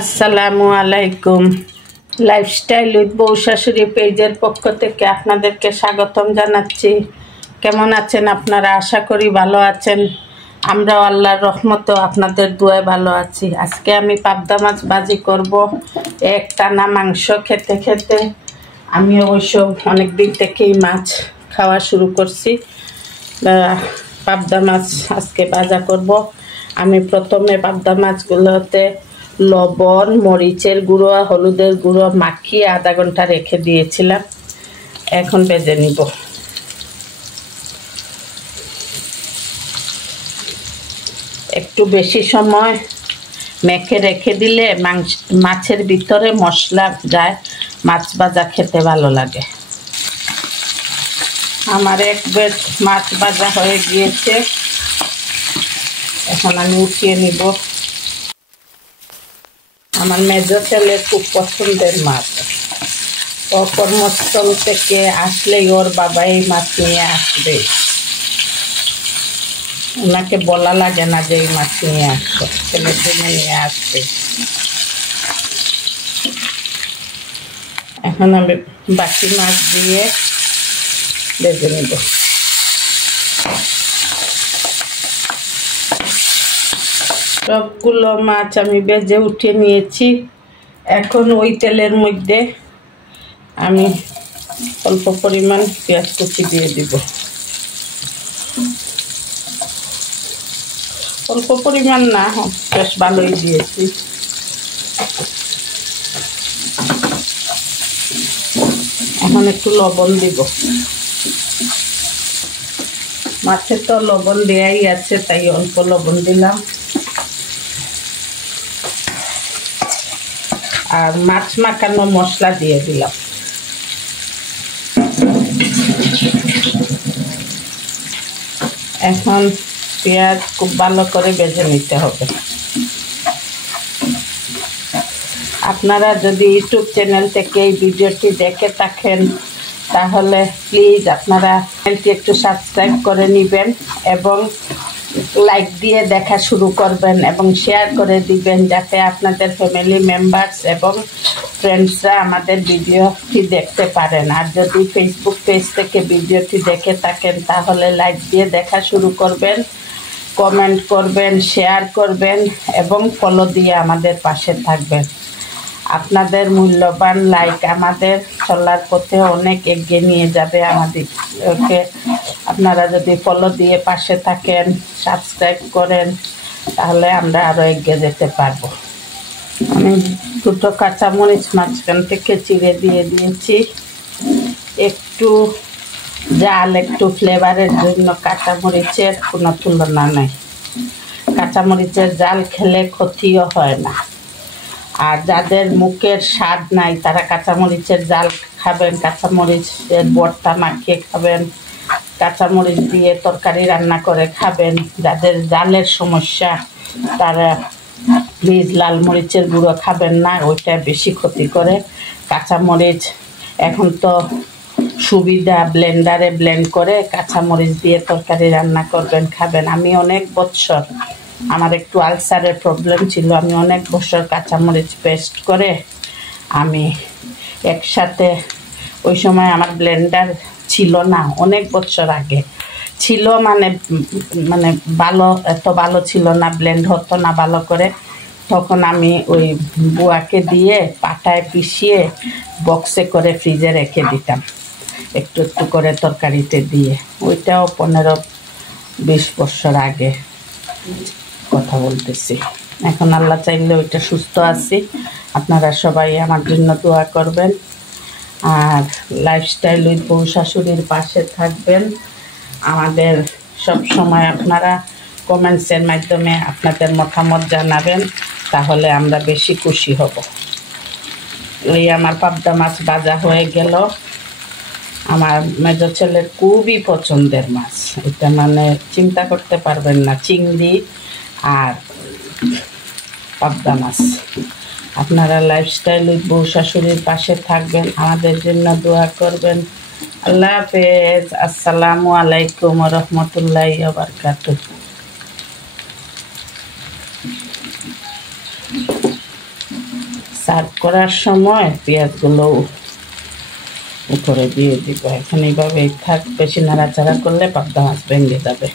আসসালামু আলাইকুম। Lifestyle with বউ শাশুড়ি পেজের পক্ষ থেকে আপনাদেরকে স্বাগতম জানাচ্ছি। কেমন আছেন আপনারা? আশা করি ভালো আছেন। আমরাও আল্লাহর রহমত আপনাদের দোয়ায় ভালো আছি। আজকে আমি পাবদা মাছ ভাজি করব। এক টানা মাংস খেতে খেতে আমি অবশ্য অনেক দিন থেকেই মাছ খাওয়া শুরু করছি। পাবদা মাছ আজকে ভাজা করব। আমি প্রথমে পাবদা মাছগুলোতে লবণ, মরিচের গুঁড়ো, হলুদের গুঁড়ো মাখিয়ে আধা ঘন্টা রেখে দিয়েছিলাম। এখন ভেজে নিব। একটু বেশি সময় মেখে রেখে দিলে মাছের ভিতরে মশলা যায়, মাছ ভাজা খেতে ভালো লাগে। আমার এক বেশ মাছ ভাজা হয়ে গিয়েছে, এখন আমি উঠিয়ে নিব। আমার মেজো ছেলের খুব পছন্দের মাছ। ও কর্মস্থল থেকে আসলেই ওর বাবা এই মাছ নিয়ে আসবে। ওনাকে বলা লাগে না যে এই মাছ নিয়ে আসবে, ছেলের জন্য নিয়ে আসবে। এখন আমি বাকি মাছ দিয়ে ভেজে নেব। সবগুলো মাছ আমি ভেজে উঠিয়ে নিয়েছি। এখন ওই তেলের মধ্যে আমি অল্প পরিমাণ পেঁয়াজ কুচি দিয়ে দিব। অল্প পরিমাণ না, বেশ ভালোই দিয়েছি। এখন একটু লবণ দিব। মাছে তো লবণ দেয়াই আছে, তাই অল্প লবণ দিলাম। আর মাছ মাখানো মশলা দিয়ে দিলাম। এখন পেঁয়াজ খুব ভালো করে ভেজে নিতে হবে। আপনারা যদি ইউটিউব চ্যানেল থেকে এই ভিডিওটি দেখে থাকেন তাহলে প্লিজ আপনারা চ্যানেলটি একটু সাবস্ক্রাইব করে নেবেন এবং লাইক দিয়ে দেখা শুরু করবেন এবং শেয়ার করে দিবেন, যাতে আপনাদের ফ্যামিলি মেম্বার্স এবং ফ্রেন্ডসরা আমাদের ভিডিওটি দেখতে পারেন। আর যদি ফেসবুক পেজ থেকে ভিডিওটি দেখে থাকেন তাহলে লাইক দিয়ে দেখা শুরু করবেন, কমেন্ট করবেন, শেয়ার করবেন এবং ফলো দিয়ে আমাদের পাশে থাকবেন। আপনাদের মূল্যবান লাইক আমাদের চলার পথে অনেক এগিয়ে নিয়ে যাবে আমাদেরকে। আপনারা যদি ফলো দিয়ে পাশে থাকেন, সাবস্ক্রাইব করেন, তাহলে আমরা আরও এগিয়ে যেতে পারবো। আমি দুটো কাঁচামরিচ মাঝখান থেকে চিড়ে দিয়ে দিয়েছি। একটু জাল, একটু ফ্লেভারের জন্য কাঁচামরিচের কোনো তুলনা নেই। কাঁচামরিচের জাল খেলে ক্ষতিও হয় না। আর যাদের মুখের স্বাদ নাই তারা কাঁচামরিচের জাল খাবেন, কাঁচামরিচের ভর্তা মাখিয়ে খাবেন, কাঁচামরিচ দিয়ে তরকারি রান্না করে খাবেন। যাদের জালের সমস্যা তারা প্লিজ লাল মরিচের গুঁড়ো খাবেন না, ওইটা বেশি ক্ষতি করে। কাঁচামরিচ এখন তো সুবিধা, ব্লেন্ডারে ব্লেন্ড করে কাঁচামরিচ দিয়ে তরকারি রান্না করবেন, খাবেন। আমি অনেক বছর, আমার একটু আলসারের প্রবলেম ছিল, আমি অনেক বছর কাঁচামরিচ পেস্ট করে আমি একসাথে, ওই সময় আমার ব্লেন্ডার ছিল না, অনেক বছর আগে ছিল, মানে ভালো, এত ভালো ছিল না, ব্লেন্ড হতো না ভালো করে। তখন আমি ওই বুয়াকে দিয়ে পাটায় পিষিয়ে বক্সে করে ফ্রিজে রেখে দিতাম, একটু একটু করে তরকারিতে দিয়ে। ওইটাও 15-20 বছর আগে কথা বলতেছি। এখন আল্লাহ চাইলে ওইটা সুস্থ আছি। আপনারা সবাই আমার জন্য দোয়া করবেন আর লাইফস্টাইল উইথ বউ শাশুড়ির পাশে থাকবেন। আমাদের সব সময় আপনারা কমেন্টসের মাধ্যমে আপনাদের মতামত জানাবেন, তাহলে আমরা বেশি খুশি হব। এই আমার পাবদা মাছ ভাজা হয়ে গেল। আমার মেজো ছেলের খুবই পছন্দের মাছ এটা, মানে চিন্তা করতে পারবেন না, চিংড়ি আর পাবদা মাছ। আপনারা লাইফস্টাইল উইথ বউ শাশুড়ির পাশে থাকবেন, আমাদের জন্য দোয়া করবেন। আল্লাহ হাফেজ। আসসালামু আলাইকুম ওয়া রাহমাতুল্লাহি ওয়া বারাকাতুহু। সার্ভ করার সময় পেঁয়াজগুলো উপরে দিয়ে দিব। এখন এইভাবে থাক, বেশি নাড়াচাড়া করলে পাবদা মাছ ভেঙে যাবে।